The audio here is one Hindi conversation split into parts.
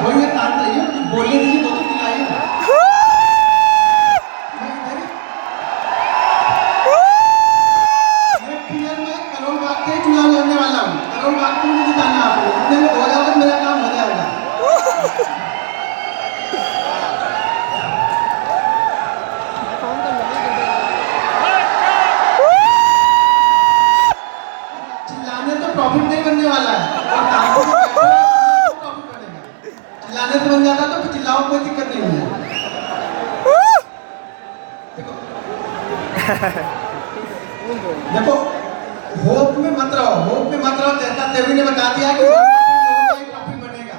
थोड़ी देर ताकत रही है, बोलने दीजिए तो दिलाइए। नेक्स्ट ईयर में करोड़ बाग के चुनाव लड़ने वाला हूँ। करोड़ बाग को मुझे जिताना है आपको। इतने में 2,000 तक मेरा काम हो जाएगा। चिल्लाने तो प्रॉफिट नहीं बनने वाला है और काम को प्रॉफिट बनेगा। चिल्लाने से बन जाता तो फिर चिल्लाओ, कोई दिक्कत नहीं है। देखो होप में मत रहो, होप में मत रहो। जैसा देवी ने बता दिया कि 1% लोगों का ही प्रॉफिट बनेगा,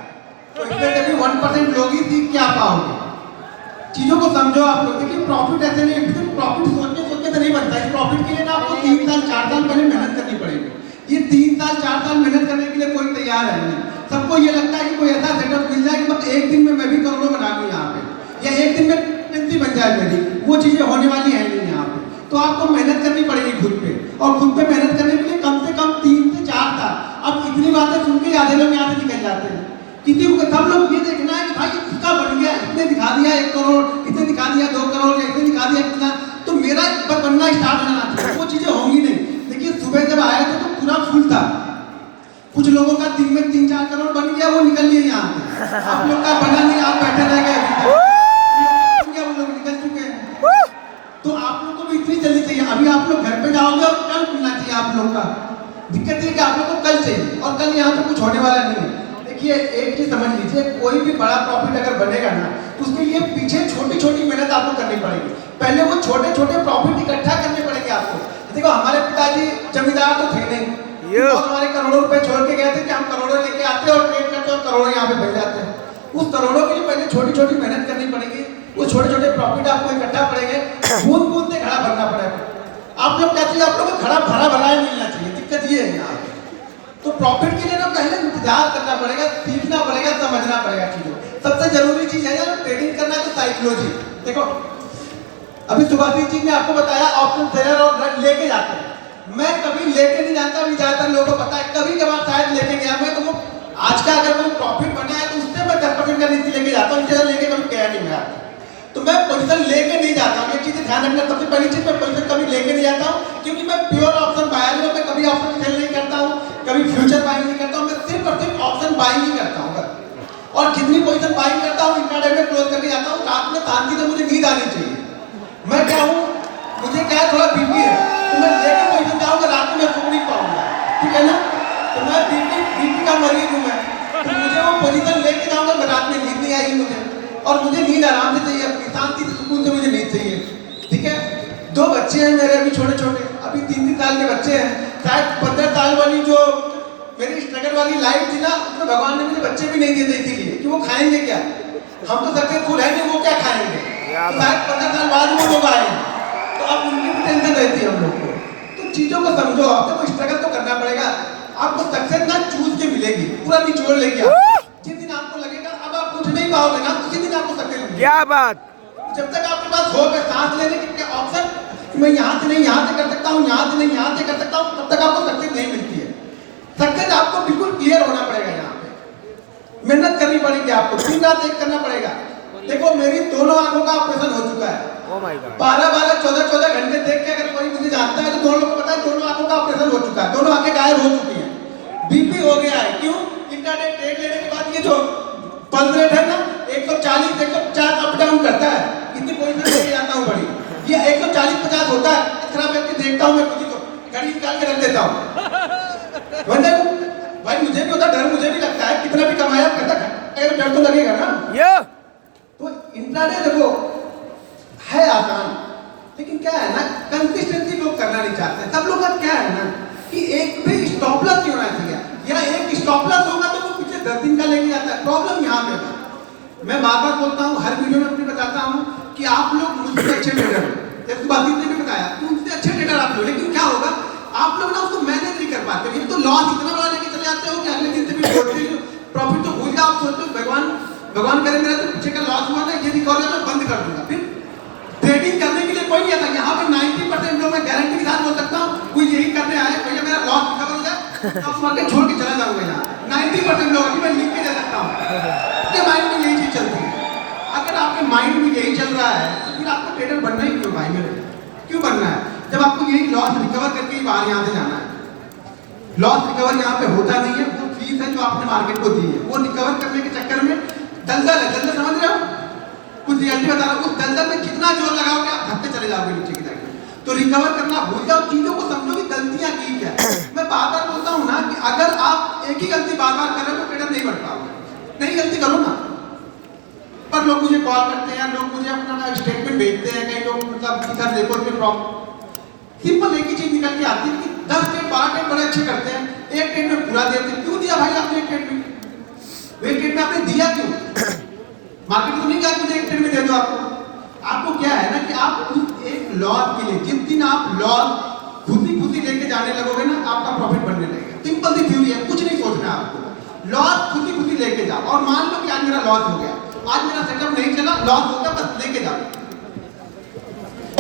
तो इसमें कभी 1% लोग ही सीख क्या पाओगे। चीजों को समझो आप लोग। देखिए प्रॉफिट ऐसे नहीं, सिर्फ प्रॉफिट सोच के तो नहीं बनता। इस प्रॉफिट के लिए ना आपको 3 साल 4 साल पहले मेहनत करनी पड़ेगी। ये 3 साल 4 साल मेहनत करने के लिए कोई तैयार है नहीं। सबको ये लगता है कि कोई ऐसा सेटअप मिल जाए कि बस एक दिन में मैं भी करोड़ों बना लूं यहाँ पे, या एक दिन में पेंसी बन जाए मेरी। वो चीजें होने वाली है नहीं यहाँ पे। तो आपको मेहनत करनी पड़ेगी खुद पे, और खुद पे मेहनत करने के लिए कम से कम 3 से 4 साल। अब इतनी बातें सुन के आधे लोग यहाँ से निकल जाते हैं। किसी को सब लोग ये देखना है कि भाई इसका बन गया, इसने दिखा दिया 1 करोड़, इसने दिखा दिया 2 करोड़, इसने दिखा दिया कितना, तो मेरा बनना स्टार्ट हो जाना चाहिए। वो चीजें होंगी नहीं। देखिए सुबह जब आया था तो पूरा फुल था। कुछ लोगों का दिन में 3-4 करोड़ बन गया, वो निकल लिए यहाँ पे। आप लोग का बना नहीं, आप बैठे रह गए अभी तक। वो लोग निकल चुके हैं। तो आप लोग को भी इतनी जल्दी चाहिए। अभी आप लोग घर पे जाओगे और कल मिलना चाहिए आप लोग का। दिक्कत है कि आप लोग को कल चाहिए, और कल यहाँ पे कुछ होने वाला नहीं है। देखिए एक चीज समझ लीजिए, कोई भी बड़ा प्रॉफिट अगर बनेगा ना, तो उसके लिए पीछे छोटी छोटी मेहनत आपको करनी पड़ेगी। पहले वो छोटे छोटे प्रॉफिट इकट्ठा करने पड़ेंगे आपको। देखो हमारे पिताजी जमींदार तो थे नहीं, तो हमारे करोड़ों रुपए छोड़ के गए थे कि हम करोड़ों लेके आते और ट्रेड करते और करोड़ों यहाँ पे मिल जाते हैं। उस करोड़ों के लिए पहले छोटी छोटी मेहनत करनी पड़ेगी। वो छोटे छोटे प्रॉफिट आपको इकट्ठा पड़ेंगे, बूंद बूंद से घड़ा भरना पड़ेगा। आप लोग क्या चाहिए, आप लोग को घड़ा भरा भरा मिलना चाहिए। दिक्कत ये है यहाँ। तो प्रॉफिट के लिए ना पहले इंतजार करना पड़ेगा, सीखना पड़ेगा, समझना पड़ेगा चीजों। सबसे जरूरी चीज है यार ट्रेडिंग करना तो साइकोलॉजी। देखो अभी सुभाषित जी ने आपको बताया ऑप्शन सेलर और लेके जाते हैं। मैं कभी लेके नहीं जाता, अभी ज्यादातर लोगों को पता है। कभी कभार शायद लेके गया मैं, तो वो आज का अगर कोई प्रॉफिट बना है तो उससे मैं 10% का नीति लेके जाता हूँ। इससे लेके कभी गया नहीं मैं। तो मैं पोजीशन लेके नहीं जाता हूँ। ये चीजें ध्यान रखना। सबसे पहली चीज, मैं पोजीशन कभी लेके नहीं जाता हूँ, क्योंकि मैं प्योर ऑप्शन बायर हूँ। मैं कभी ऑप्शन सेल नहीं करता हूँ, कभी फ्यूचर बाइंग नहीं करता हूँ। मैं सिर्फ और सिर्फ ऑप्शन बाइंग ही करता हूँ। और जितनी पोजीशन बाइंग करता हूँ इंट्राडे में क्लोज करके जाता हूँ। रात में शांति से मुझे नींद आनी चाहिए। मैं क्या हूँ, मुझे क्या है, थोड़ा बीपी है, तो मैं लेके पोजीशन जाऊंगा, रात में मैं सो नहीं पाऊंगा। ठीक है ना। तो मैं बीपी का मरीज हूँ मैं। तो मुझे वो पोजीशन लेके जाऊंगा, मैं रात में नींद नहीं आएगी मुझे, और मुझे नींद आराम से चाहिए, अपनी शांति से सुकून से मुझे नींद चाहिए। ठीक है। 2 बच्चे हैं मेरे अभी छोटे छोटे, अभी 3-3 साल के बच्चे हैं। शायद 15 साल वाली जो मेरी स्ट्रगल वाली लाइफ थी ना, उसमें भगवान ने मुझे बच्चे भी नहीं दिए थे, इसीलिए कि वो खाएंगे क्या। हम तो सक्सेसफुल है नहीं, वो क्या खाएंगे। तो शायद 15 साल बाद वो लोग आए, तो अब उनकी भी टेंशन रहती है हम लोग को। तो चीजों को समझो। आपको स्ट्रगल तो करना पड़ेगा। आपको सक्सेस ना चूज के मिलेगी, पूरा निचोड़ लेगी। जिस दिन आपको लगेगा अब आप कुछ नहीं पाओगे ना, उसी दिन आपको सक्सेस मिलेगी। क्या बात। जब तक आपके पास होप है सांस लेने के ऑप्शन, मैं यहाँ से नहीं यहाँ से कर सकता हूँ, यहाँ से नहीं यहाँ से कर सकता हूँ, तब तक आपको सक्सेस नहीं मिलती है। सक्सेस आपको बिल्कुल क्लियर होना पड़ेगा। यहाँ पे मेहनत करनी पड़ेगी आपको, दिन रात एक करना पड़ेगा। देखो मेरी दोनों आंखों का ऑपरेशन हो चुका है। 12-12, 14-14 घंटे देख के अगर कोई मुझे जानता है तो दोनों लोग को पता है दोनों आंखों का ऑपरेशन हो चुका है। दोनों आंखें गायब हो चुकी हैं। बीपी हो गया है। क्यों? इंटरनेट ट्रेड लेने के बाद ये जो पल्स रेट है ना 140 150 अप डाउन करता है। इतनी पोजीशन लेके जाता हूँ बड़ी, ये 140-50 होता है। खराब व्यक्ति देखता हूँ मैं, किसी को घड़ी निकाल के रख देता हूँ। भाई मुझे भी होता डर, मुझे भी लगता है कितना भी कमाया कहता डर तो लगेगा ना। तो इंट्राडे देखो है आसान, लेकिन क्या है ना, कंसिस्टेंसी लोग करना नहीं चाहते। सब लोग का क्या है ना कि एक भी स्टॉप लॉस नहीं होना चाहिए, या एक स्टॉप लॉस होगा तो वो पीछे 10 दिन का लेके जाता है। प्रॉब्लम यहाँ पे है। मैं बार बार बोलता हूँ, हर वीडियो में अपनी बताता हूँ कि आप लोग मुझसे अच्छे ट्रेडर हो। जैसे बाकी ने भी बताया कि मुझसे अच्छे ट्रेडर आप लोग, लेकिन क्या होगा आप लोग ना उसको मैनेज नहीं कर पाते। ये तो लॉस इतना बड़ा लेके चले जाते हो कि अगले दिन से भी छोड़ते हो। प्रॉफिट तो भूल जाओ, आप सोचते हो भगवान करे मेरा तो पीछे का लॉस हुआ ना, ये रिकॉर्ड मैं बंद कर दूंगा। फिर ट्रेडिंग करने के लिए कोई नहीं आता। यहाँ पे 90% लोग मैं गारंटी के साथ बोल सकता हूँ, कोई यही करने आए भैया मेरा लॉस रिकवर हो जाए, आप मार्केट छोड़ के चला जाऊंगा। यहाँ 90% लोग, अभी मैं लिख के दे सकता हूँ। आपके माइंड में यही चल रहा है तो फिर आपको ट्रेडर बनना ही क्यों भाई मेरे? क्यों बनना है जब आपको यही लॉस रिकवर करके ही बाहर यहाँ से जाना है? लॉस रिकवर यहाँ पे होता नहीं है, वो फीस है जो आपने मार्केट को दी है, वो रिकवर करने के चक्कर में दलदल है, दलदल समझ रहे हो? कुछ रियलिटी बता रहा हूँ, उस दलदल में जितना जोर लगाओगे आप धक्के चले जाओगे नीचे की तरफ। तो रिकवर करना भूल जाओ, चीजों को समझो कि गलतियां की क्या है। मैं बार बार बोलता हूँ ना कि अगर आप एक ही गलती बार बार कर रहे हो तो ट्रेडर नहीं बन पाओगे। नहीं गलती करो ना। पर लोग मुझे कॉल करते हैं, लोग मुझे अपना स्टेटमेंट भेजते हैं, कई लोग मतलब सर देखो इसमें प्रॉब्लम। सिंपल एक ही चीज निकल के आती है कि 10 ट्रेड 12 ट्रेड बड़े अच्छे करते हैं, एक ट्रेड में पूरा देते हैं। क्यों दिया भाई आपने एक ट्रेड में? एक ट्रेड में आपने दिया क्यों? मार्केट को नहीं कहा मुझे एक ट्रेड में दे दो आपको। आपको क्या है ना कि आप उस एक लॉस के लिए, जिस दिन आप लॉस खुशी खुशी लेके जाने लगोगे ना, आपका प्रॉफिट बनने लगेगा। सिंपल सी थ्योरी है, कुछ नहीं सोचना आपको। लॉस खुशी खुशी लेके जाओ और मान लो कि आज मेरा लॉस हो गया, आज मेरा सेटअप नहीं चला, लॉस हो गया, बस लेके जाओ।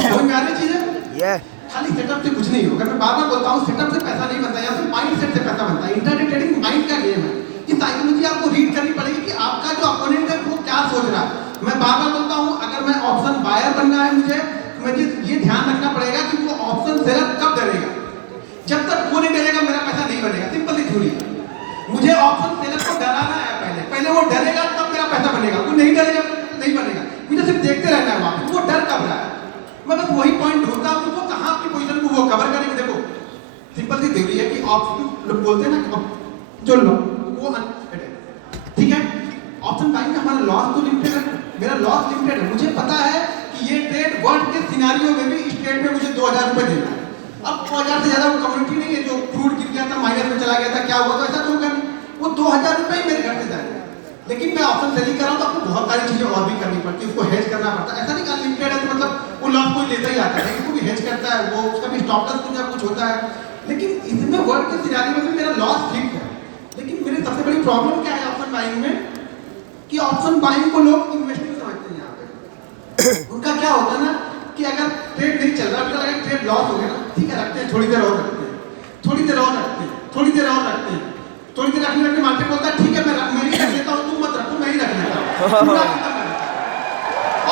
समझ में आ रही चीज है? खाली सेटअप से कुछ नहीं होगा। मैं बार बार बोलता हूँ सेटअप से पैसा नहीं बनता, या फिर माइंड सेट से पैसा बनता है। इंट्राडे ट्रेडिंग माइंड का गेम है। ये साइकोलॉजी आपको रीड करनी पड़ेगी कि आपका जो अपोनेंट है वो क्या सोच रहा है। मैं बार बार बोलता हूँ अगर मैं ऑप्शन बायर बनना है मुझे, मुझे ये ध्यान रखना पड़ेगा कि वो ऑप्शन सेलर कब डरेगा। जब तक वो नहीं डरेगा मेरा पैसा नहीं बनेगा। सिंपल सी थ्योरी। मुझे ऑप्शन सेलर को डराना है, पहले वो डरेगा तब मेरा पैसा बनेगा। वो नहीं डरेगा नहीं बनेगा। मुझे सिर्फ देखते रहना है वहां पे वो डर कब रहा है। मैं बस वही पॉइंट ढूंढता हूँ कि वो कहाँ अपनी पोजीशन को वो कवर करेंगे। देखो सिंपल सी थ्योरी है कि ऑप्शन लोग बोलते हैं ना कि जो लो वो अनलिमिटेड है, ठीक है। ऑप्शन बाइंग में हमारा लॉस तो लिमिटेड है, मेरा लॉस लिमिटेड है। मुझे पता है कि ये ट्रेड वर्ल्ड के सिनेरियो में भी इस ट्रेड में मुझे 2000 रुपए देना है। अब 2000 से ज्यादा वो कम्युनिटी नहीं है जो क्रूड गिर गया था, माइनस में चला गया था, क्या हुआ था, ऐसा तो होगा नहीं। वो 2000 रुपए ही मेरे घर से जाएंगे। लेकिन मैं ऑप्शन सेलिंग कर रहा हूँ तो आपको बहुत सारी चीजें और भी करनी पड़ती है, उसको हेज करना पड़ता है। ऐसा नहीं कि अनलिमिटेड है तो मतलब वो लॉस कोई लेता ही आता है, लेकिन वो भी हेज करता है, वो उसका भी स्टॉप लॉस कुछ ना कुछ होता है। लेकिन इसमें वर्ल्ड के सिनेरियो में भी मेरा लॉस फिक्स है। लेकिन मेरी सबसे बड़ी प्रॉब्लम क्या है ऑप्शन बाइंग में कि ऑप्शन बाइंग को लोग इन्वेस्टिंग समझते हैं। यहाँ पे उनका क्या होता है ना कि अगर ट्रेड नहीं चल रहा, फिर अगर ट्रेड लॉस हो गया ना, ठीक है रखते हैं, थोड़ी देर और रखते हैं, थोड़ी देर और रखते हैं, थोड़ी देर और रखते हैं, थोड़ी देर रखने रखने मार्केट बोलता है ठीक है मैं ही रख लेता हूँ, तुम मत रखो, मैं ही रख लेता हूँ।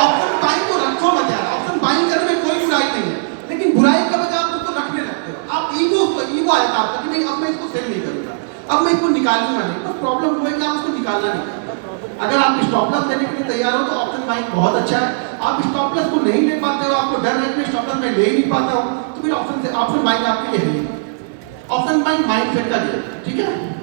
ऑप्शन बाइंग को रखो मत यार। ऑप्शन बाइंग करने में कोई बुराई नहीं है, लेकिन बुराई का वजह आप उसको रखने लगते हो। आप ईगो आया था आपको कि नहीं अब मैं इसको सेल नहीं करूँगा, अब मैं इसको निकालूंगा नहीं। पर प्रॉब्लम वो है कि आप उसको निकालना नहीं। अगर आप स्टॉप लॉस लेने के लिए तैयार हो तो ऑप्शन बाइंग बहुत अच्छा है। आप स्टॉप लॉस को नहीं ले पाते हो, आपको डर है कि स्टॉप लॉस मैं ले ही नहीं पाता हूँ, तो फिर ऑप्शन बाइंग आपके लिए है। ऑप्शन बाइंग माइंड सेट का गेम, ठीक है।